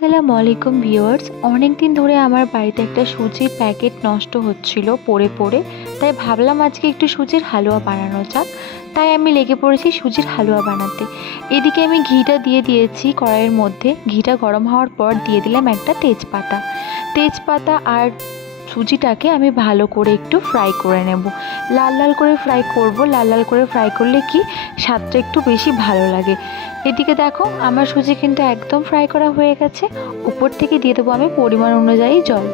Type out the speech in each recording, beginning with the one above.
আসসালামু আলাইকুম ভিউয়ার্স। অনেক দিন ধরে আমার বাড়িতে একটা সুজির প্যাকেট নষ্ট হচ্ছিল পড়ে পড়ে, তাই ভাবলাম আজকে একটু সুজির হালুয়া বানানো যাক। তাই আমি লেগে পড়েছি সুজির হালুয়া বানাতে। এদিকে আমি ঘিটা দিয়ে দিয়েছি কড়াইয়ের মধ্যে। ঘিটা গরম হওয়ার পর দিয়ে দিলাম একটা তেজপাতা। তেজপাতা আর সুজিটাকে আমি ভালো করে একটু ফ্রাই করে নেব। লাল লাল করে ফ্রাই করব। লাল লাল করে ফ্রাই করলে কি স্বাদটা একটু বেশি ভালো লাগে। এদিকে দেখো আমার সুজি কিন্তু একদম ফ্রাই করা হয়ে গেছে। উপর থেকে দিয়ে দেবো আমি পরিমাণ অনুযায়ী জল।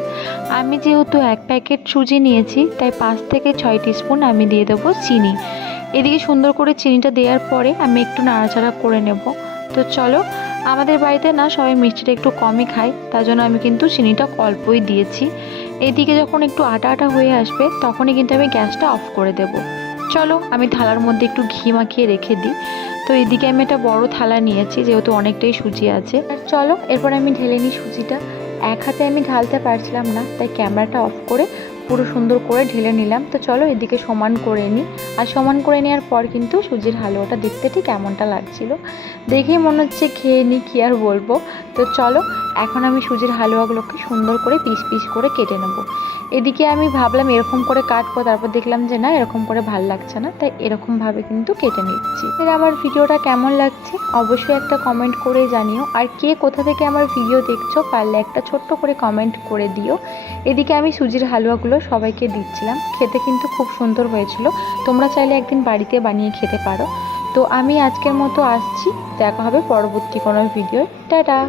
আমি যেহেতু 1 প্যাকেট সুজি নিয়েছি, তাই 5 থেকে 6 টিস্পুন আমি দিয়ে দেবো চিনি। এদিকে সুন্দর করে চিনিটা দেওয়ার পরে আমি একটু নাড়াচাড়া করে নেব। তো চলো, আমাদের বাড়িতে না সবাই মিষ্টিটা একটু কমই খায়, তার জন্য আমি কিন্তু চিনিটা অল্পই দিয়েছি। এদিকে যখন একটু আটা আটা হয়ে আসবে তখনই কিন্তু আমি গ্যাসটা অফ করে দেব। চলো আমি থালার মধ্যে একটু ঘি মাখিয়ে রেখে দিই। তো এদিকে আমি একটা বড় থালা নিয়েছি, যেহেতু অনেকটাই সুজি আছে। আর চলো এরপর আমি ঢেলে নিই সুজিটা। এক হাতে আমি ঢালতে পারছিলাম না, তাই ক্যামেরাটা অফ করে পুরো সুন্দর করে ঢেলে নিলাম। তো চলো এদিকে সমান করে নিই। আর সমান করে নেওয়ার পর কিন্তু সুজির হালুয়াটা দেখতে ঠিক কেমনটা লাগছিল, দেখেই মনে হচ্ছে খেয়ে নিই, কী আর বলবো। তো চলো এখন আমি সুজির হালুয়াগুলোকে সুন্দর করে পিস পিস করে কেটে নেব। এদিকে আমি ভাবলাম এরকম করে কাটবো, তারপর দেখলাম যে না, এরকম করে ভাল লাগছে না, তাই এরকমভাবে কিন্তু কেটে নিচ্ছি। এর আমার ভিডিওটা কেমন লাগছে অবশ্যই একটা কমেন্ট করে জানিও। আর কে কোথা থেকে আমার ভিডিও দেখছো পারলে একটা ছোট্ট করে কমেন্ট করে দিও। এদিকে আমি সুজির হালুয়াগুলো সবাইকে দিচ্ছিলাম। খেতে কিন্তু খুব সুন্দর হয়েছিল। তোমরা চাইলে একদিন বাড়িতে বানিয়ে খেতে পারো। তো আমি আজকের মতো আসছি, দেখা হবে পরবর্তী কোনো ভিডিও। টাটা।